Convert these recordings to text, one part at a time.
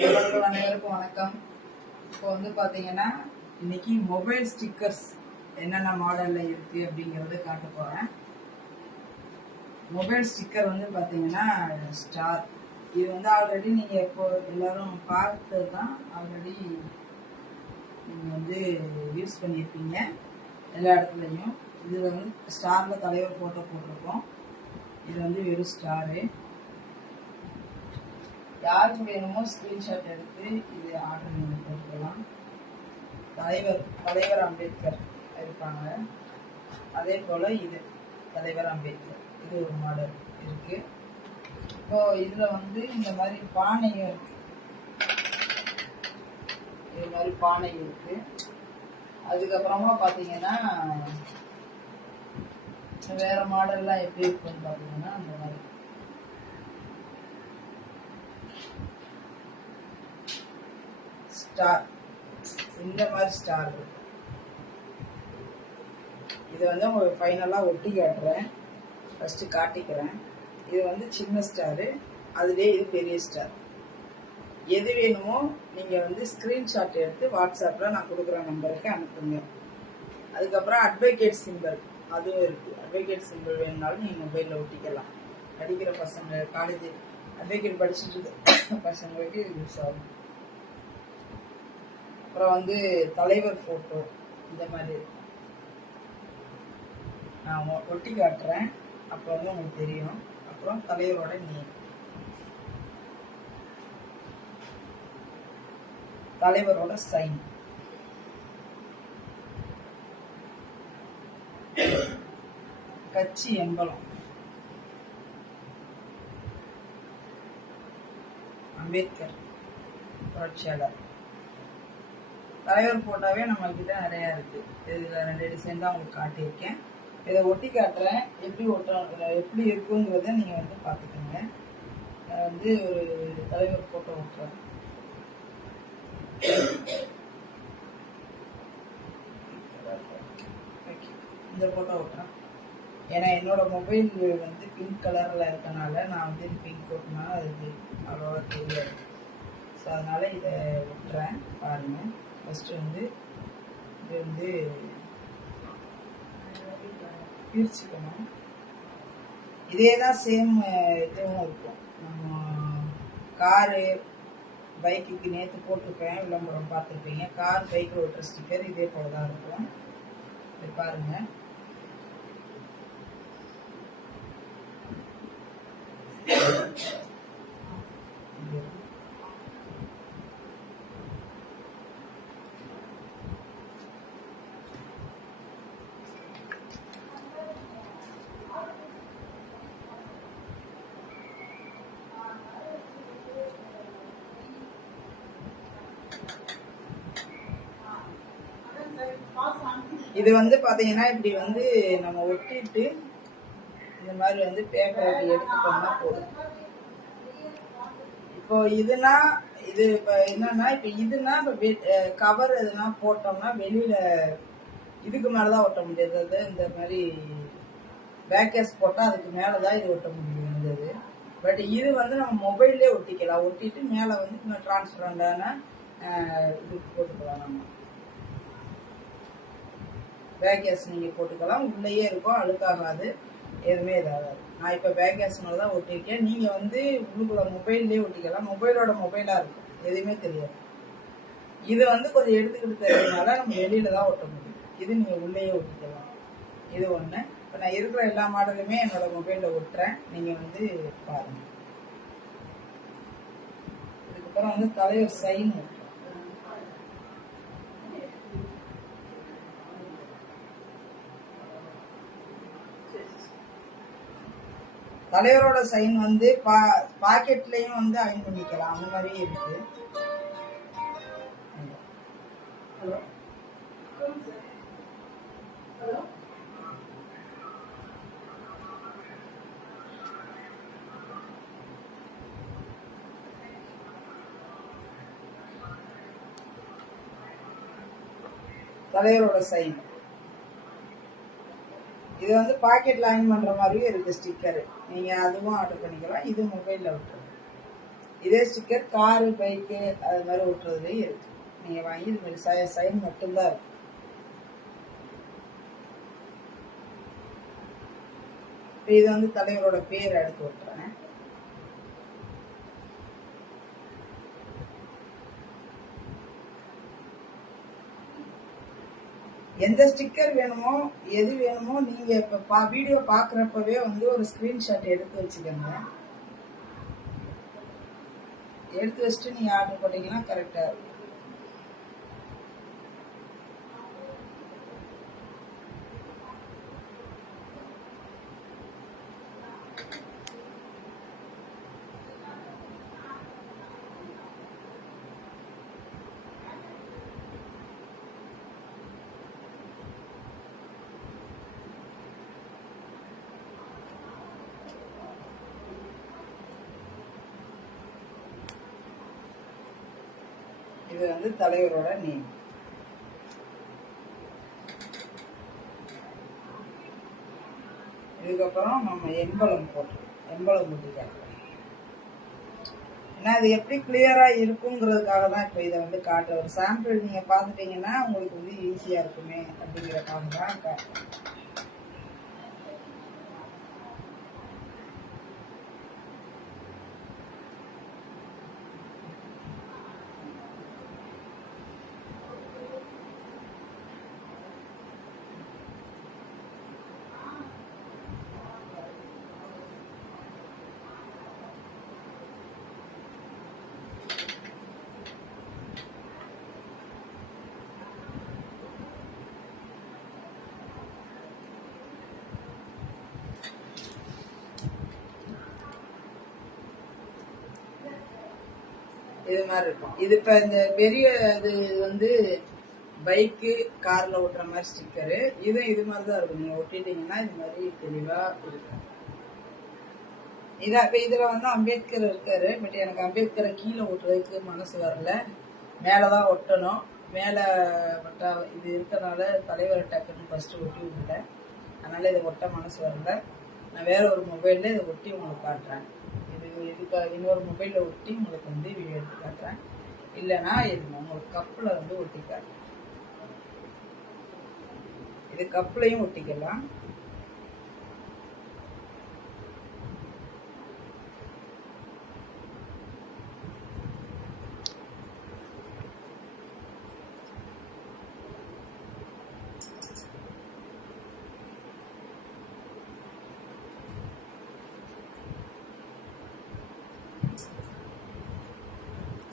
நண்பர்கள் அனைவருக்கும் வணக்கம். இப்போ வந்து பார்த்தீங்கன்னா இன்னைக்கு மொபைல் ஸ்டிக்கர்ஸ் என்னென்ன மாடலில் இருக்குது அப்படிங்கிறத காட்ட போகிறேன். மொபைல் ஸ்டிக்கர் வந்து பார்த்தீங்கன்னா ஸ்டார். இது வந்து ஆல்ரெடி நீங்கள் இப்போ எல்லாரும் பார்த்தது தான். ஆல்ரெடி நீங்கள் வந்து யூஸ் பண்ணியிருப்பீங்க எல்லா இடத்துலையும். இதில் வந்து ஸ்டாரில் தலைவர் ஃபோட்டோ போட்டிருக்கோம். இது வந்து வெறும் ஸ்டாரு. யாருக்கு வேணுமோ ஸ்கிரீன்ஷாட் எடுத்து இது ஆர்டர் நீங்கள் போட்டுக்கலாம். தலைவர் அம்பேத்கர் இருப்பாங்க. அதே போல் இது தலைவர் அம்பேத்கர், இது ஒரு மாடல் இருக்கு. இப்போ இதில் வந்து இந்த மாதிரி பானையும் இருக்கு. இது மாதிரி பானை இருக்கு. அதுக்கப்புறமா பார்த்தீங்கன்னா வேற மாடல்லாம் எப்படி இருக்குன்னு பார்த்தீங்கன்னா அந்த மாதிரி ஸ்டார், இந்த மாதிரி ஸ்டார் இருக்கு. இது வந்து உங்களுக்கு ஃபைனலாக ஒட்டி காட்டுறேன். ஃபஸ்ட்டு காட்டிக்கிறேன். இது வந்து சின்ன ஸ்டாரு, அதுலேயே இது பெரிய ஸ்டார். எது வேணுமோ நீங்கள் வந்து ஸ்க்ரீன்ஷாட் எடுத்து வாட்ஸ்அப்பில் நான் கொடுக்குற நம்பருக்கு அனுப்புங்க. அதுக்கப்புறம் அட்வொகேட் சிம்பிள் அதுவும் இருக்குது. அட்வொகேட் சிம்பிள் வேணுனாலும் நீங்கள் மொபைலில் ஒட்டிக்கலாம். படிக்கிற பசங்க, காலேஜ் அட்வொகேட் படிச்சுட்டு இருக்க பசங்களுக்கு யூஸ் ஆகும். அப்புறம் வந்து தலைவர் ஃபோட்டோ இந்த மாதிரி நான் ஒட்டி காட்டுறேன். அப்போ வந்து உங்களுக்கு தெரியும். அப்புறம் தலைவரோட நேம், தலைவரோட சைன், கட்சி எம்பலம், அம்பேத்கர் புரட்சியாளர். தலைவர் போட்டோவே நம்ம கிட்ட நிறையா இருக்கு. இதில் 2 டிசைன் தான் உங்களுக்கு காட்டியிருக்கேன். இதை ஒட்டி காட்டுறேன். எப்படி இருக்குங்கிறத நீங்கள் வந்து பார்த்துக்கோங்க. நான் வந்து ஒரு தலைவர் போட்டோ ஓட்டுறேன். இந்த போட்டோ ஓட்டுறேன். ஏன்னா என்னோட மொபைல் வந்து பிங்க் கலரில் இருக்கனால நான் வந்து பிங்க் ஓட்டினா அது அவ்வளோவா தெரியாது. ஸோ அதனால் இதை ஒட்டுறேன். பாருங்கள். ஃபஸ்ட்டு வந்து இது வந்து பிரிச்சுக்கணும். இதே தான் சேம் இதுவும் இருக்கும். நம்ம காரு பைக்குக்கு நேற்று போட்டிருப்பேன், விளம்பரம் பார்த்துருப்பீங்க. கார் பைக்கில் ஓட்டுற ஸ்டிக்கர் இதே போல தான் இருக்கும். இது பாருங்கள். இது வந்து பாத்தீங்கன்னா இப்படி வந்து நம்ம ஒட்டிட்டு இந்த மாதிரி வந்து பேப்பர் எடுத்துட்டோம்னா போதும். இப்போ இதுனா இது இப்போ என்னன்னா இப்போ இதுனா இப்போ கவர் எதுனா போட்டோம்னா வெளியில இதுக்கு மேலதான் ஒட்ட முடியாது. அது இந்த மாதிரி பேக்கேஸ் போட்டால் அதுக்கு மேலதான் இது ஒட்ட முடியும் இருந்தது. பட் இது வந்து நம்ம மொபைல்லே ஒட்டிக்கலாம். ஒட்டிட்டு மேலே வந்து இன்னும் டிரான்ஸ்பரண்டான இது போட்டுக்கலாம். நம்ம பேக்கேஸ் நீங்கள் போட்டுக்கலாம். உள்ளேயே இருக்கும், அழுக்காகாது, எதுவுமே இதாகாது. நான் இப்போ பேக்கேஸ் மேலே தான் ஒட்டியிருக்கேன். நீங்கள் வந்து உள்ளுக்குள்ள மொபைல்லேயே ஒட்டிக்கலாம். மொபைலோட மொபைலாக இருக்கும், எதுவுமே தெரியாது. இது வந்து கொஞ்சம் எடுத்துக்கிட்டு தெரிஞ்சதுனால நம்ம வெளியில தான் ஒட்ட முடியும். இது நீங்கள் உள்ளேயே ஒட்டிக்கலாம். இது ஒன்று. இப்போ நான் இருக்கிற எல்லா மாடலுமே என்னோட மொபைலில் ஒட்டுறேன். நீங்கள் வந்து பாருங்கள். இதுக்கப்புறம் வந்து தலைவர் சைன் ஒட்டுறேன். தலைவரோட சைன் வந்து பாக்கெட்லயும் வந்து அயன் பண்ணிக்கலாம். அந்த மாதிரி இருக்கு. தலைவரோட சைன் இது வந்து பாக்கெட் லைன் பண்ற மாதிரியும் இருக்கு ஸ்டிக்கர். நீங்க அதுவும் ஆர்டர் பண்ணிக்கலாம். இது மொபைல்ல விட்டுருங்க. இதே ஸ்டிக்கர் காரு, பைக்கு அது மாதிரி ஒட்டுறதுலேயும் இருக்கு. நீங்கள் வாங்கி இது மாதிரி சைன் மட்டும்தான் இருக்கும். இது வந்து தலைவரோட பேர் எடுத்து விட்டுறேன். எந்த ஸ்டிக்கர் வேணுமோ எது வேணுமோ நீங்க இப்ப வீடியோ பாக்குறப்பவே வந்து ஒரு ஸ்கிரீன்ஷாட் எடுத்து வச்சுக்கோங்க. எடுத்து வச்சுட்டு நீங்க ஆர்டர் பண்ணீங்கன்னா கரெக்டா இருக்கும். இது வந்து தலைவரோட நேம். இதுக்கப்புறம் நம்ம எம்பளம் போட்டுருவோம். எம்பளம் போட்டுக்கலாம். ஏன்னா அது எப்படி கிளியரா இருக்குங்கிறதுக்காக தான் இப்போ இதை வந்து காட்டுற ஒரு சாம்பிள் நீங்க பார்த்துட்டீங்கன்னா உங்களுக்கு வந்து ஈஸியா இருக்குமே அப்படிங்கிறதுக்காக தான் காட்டுறேன். இது மாதிரி இருக்கும். இது இப்ப இந்த பெரிய இது வந்து பைக்கு கார்ல ஓட்டுற மாதிரி ஸ்டிக்கரு. இது மாதிரிதான் இருக்கும். நீங்க ஒட்டிட்டீங்கன்னா இது மாதிரி தெளிவா இருக்கும். இதான் இப்ப இதுல வந்து அம்பேத்கர் இருக்காரு. பட் எனக்கு அம்பேத்கரை கீழே ஓட்டுறதுக்கு மனசு வரல. மேலதான் ஒட்டணும். மேல ஒட்டா இது இருக்கறனால தலைவர் டக்குன்னு ஃபர்ஸ்ட் ஒட்டி விடல. அதனால இதை ஒட்ட மனசு வரல. நான் வேற ஒரு மொபைல்ல இதை ஒட்டி உங்களுக்கு காட்டுறேன். இதுக்கு இன்னொரு மொபைலில் ஒட்டி உங்களுக்கு வந்து வீடியோ எடுத்து காட்டுறேன். இல்லைன்னா இது உங்களுக்கு கப்பில் வந்து ஒட்டி காட்டுறேன். இது கப்லையும் ஒட்டிக்கலாம்.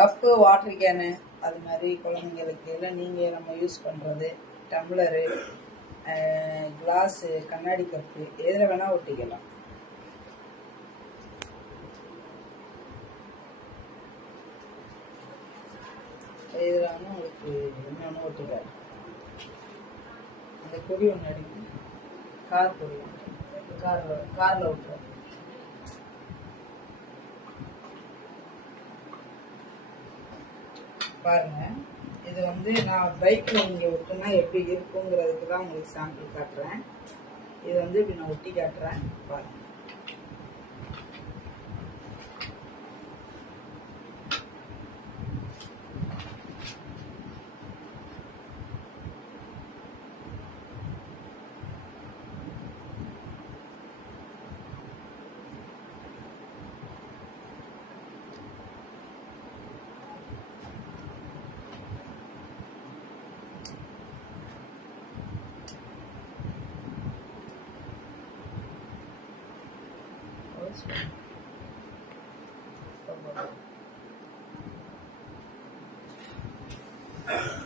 கப்பு, வாட்டர் கேனு, அது மாதிரி குழந்தைங்களுக்கு இல்லை நீங்கள் நம்ம யூஸ் பண்ணுறது டம்ளரு, கிளாஸு, கண்ணாடி கப்பு எதில் வேணால் ஒட்டிக்கலாம். இதில் வந்து உங்களுக்கு இன்னொன்று ஒட்டிக்காரு. அந்த கொடி ஒன்று அடிக்கும். கார் கொடி ஒன்று காரில் விட்டுரும். பாருங்க, இது வந்து நான் பைக்கில் இங்கே ஒட்டுனா எப்படி இருக்குங்கிறதுக்கு தான் உங்களுக்கு சாம்பிள் காட்டுறேன். இது வந்து இப்படி நான் ஒட்டி காட்டுறேன். பாருங்க,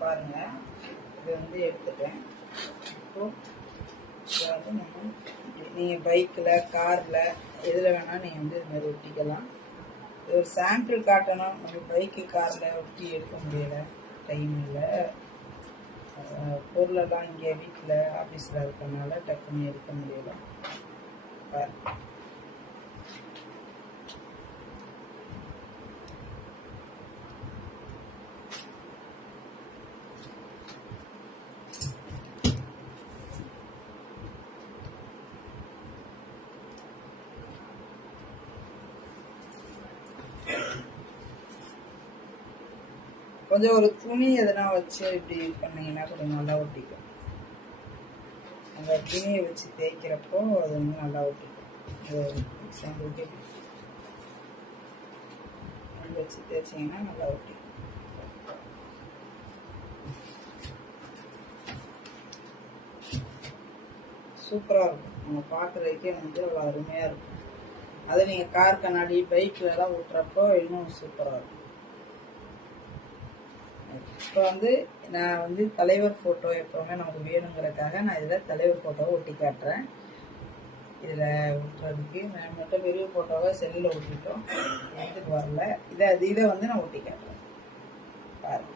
பாருங்க, இது வந்து எடுத்துட்டேன். இப்போ வந்து நம்ம நீங்கள் பைக்கில், காரில் எதில் வேணால் நீங்கள் வந்து இது மாதிரி ஒட்டிக்கலாம். இது ஒரு சாம்பிள் காட்டணும். நம்ம பைக்கு, காரில் ஒட்டி எடுக்க முடியலை, டைம் இல்லை. பொருளெல்லாம் இங்கே வீட்டில் ஆஃபீஸில் இருக்கனால டக்குன்னு எடுக்க முடியலை. கொஞ்சம் ஒரு துணி எதனா வச்சு இப்படி பண்ணீங்கன்னா கொஞ்சம் நல்லா ஒட்டிக்கும். அந்த துணியை வச்சு தேய்க்கிறப்போ அது வந்து நல்லா ஒட்டிக்கும். எக்ஸாம்பிளுக்கு வச்சு தேய்ச்சிங்கன்னா நல்லா ஒட்டிக்கும். சூப்பராக இருக்கும். நம்ம பார்க்குறதுக்கே வந்து அவ்வளோ அருமையாக இருக்கும். அதை நீங்கள் கார் கண்ணாடி பைக்லலாம் ஓட்டுறப்போ இன்னும் சூப்பராக இருக்கும். இப்போ வந்து நான் வந்து தலைவர் ஃபோட்டோ எப்போவுமே நமக்கு வேணுங்கிறதுக்காக நான் இதில் தலைவர் ஃபோட்டோவை ஒட்டி காட்டுறேன். இதில் ஒட்டுறதுக்கு நான் மட்டும் பெரிய ஃபோட்டோவை செல்லில் ஒட்டிட்டோம், எடுத்துட்டு வரல. இதை வந்து நான் ஒட்டி காட்டுறேன் பாருங்க.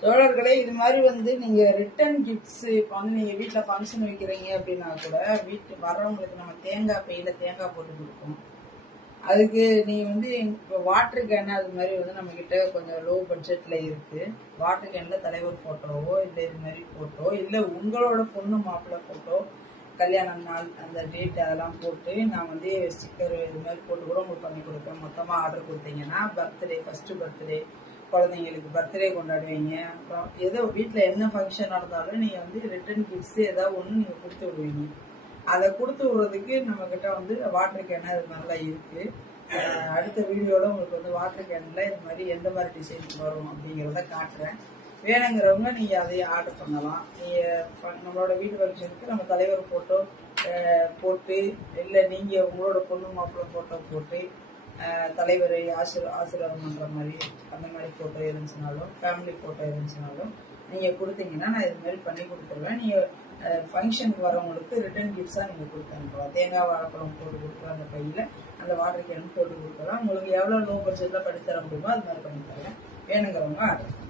தோழர்களே, இது மாதிரி வந்து நீங்க ரிட்டர்ன் கிஃப்ட்ஸ் இப்போ வந்து நீங்க வீட்டுல ஃபங்க்ஷன் வைக்கிறீங்க அப்படின்னா கூட வீட்டு வர்றவங்களுக்கு நம்ம தேங்காய் பையில தேங்காய் போட்டு கொடுப்போம். அதுக்கு நீங்க வந்து இப்போ வாட்டர் கேன் அது மாதிரி வந்து நம்ம கிட்ட கொஞ்சம் லோ பட்ஜெட்ல இருக்கு. வாட்டர் கேன்ல தலைவர் போட்டோவோ இல்லை இது மாதிரி போட்டோ இல்லை உங்களோட பொண்ணு மாப்பிள்ளை போட்டோ கல்யாண நாள் அந்த டேட் அதெல்லாம் போட்டு நான் வந்து ஸ்டிக்கர் இது மாதிரி போட்டு கூட உங்களுக்கு பண்ணி கொடுப்பேன். மொத்தமாக ஆர்டர் கொடுத்தீங்கன்னா பர்த்டே, ஃபர்ஸ்ட் பர்த்டே, குழந்தைங்களுக்கு பர்த்டே கொண்டாடுவீங்க, அப்புறம் ஏதோ வீட்டில் என்ன ஃபங்க்ஷன் நடந்தாலும் நீங்கள் வந்து ரிட்டர்ன் கிஃப்ட்ஸ் ஏதாவது ஒன்று நீங்கள் கொடுத்து விடுவீங்க. அதை கொடுத்து விடுறதுக்கு நம்மக்கிட்ட வந்து வாட்டர் கேன் இது மாதிரிலாம் இருக்குது. அடுத்த வீடியோவில் உங்களுக்கு வந்து வாட்டர் கேனில் இது மாதிரி எந்த மாதிரி டிசைன் வரும் அப்படிங்கிறத காட்டுறேன். வேணுங்கிறவங்க நீங்கள் அதையும் ஆர்டர் பண்ணலாம். நீங்கள் நம்மளோட வீட்டு ஃபங்க்ஷனுக்கு நம்ம தலைவர் ஃபோட்டோ போட்டு இல்லை நீங்கள் உங்களோட பொண்ணு மாப்பிள்ளை ஃபோட்டோ போட்டு தலைவரை ஆசீர்வாதம் பண்ணுற மாதிரி அந்த மாதிரி ஃபோட்டோ இருந்துச்சுனாலும் ஃபேமிலி ஃபோட்டோ இருந்துச்சுனாலும் நீங்கள் கொடுத்தீங்கன்னா நான் இது மாதிரி பண்ணி கொடுத்துருவேன். நீங்கள் ஃபங்க்ஷனுக்கு வரவங்களுக்கு ரிட்டர்ன் கிஃப்ட்ஸாக நீங்கள் கொடுத்து அனுப்பலாம். தேங்காய் வாழைப்பழம் போட்டு கொடுக்குற அந்த பையில் அந்த வாட்டர் கேன் போட்டு கொடுக்கலாம். உங்களுக்கு எவ்வளோ லோ பட்ஜெட்டில் பண்ணி தர முடியுமோ அது மாதிரி பண்ணி தரேன். வேணுங்கிறவங்க ஆர்டர்